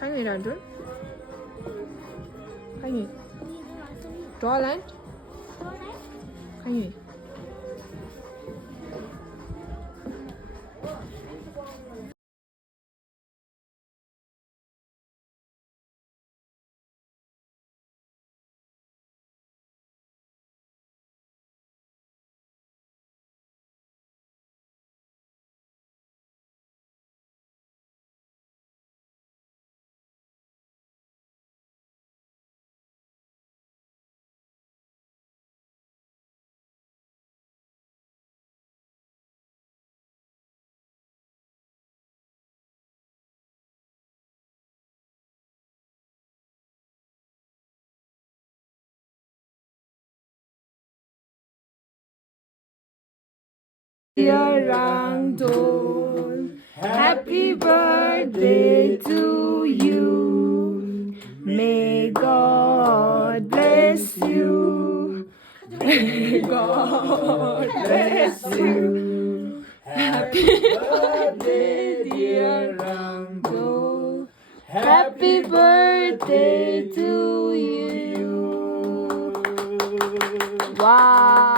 Khánh là đứa Khánh Draw line Khánh Dear Rangdon, happy birthday to you. May God bless you. May God bless you. Happy birthday, dear Rangdon. Happy birthday to you. Wow.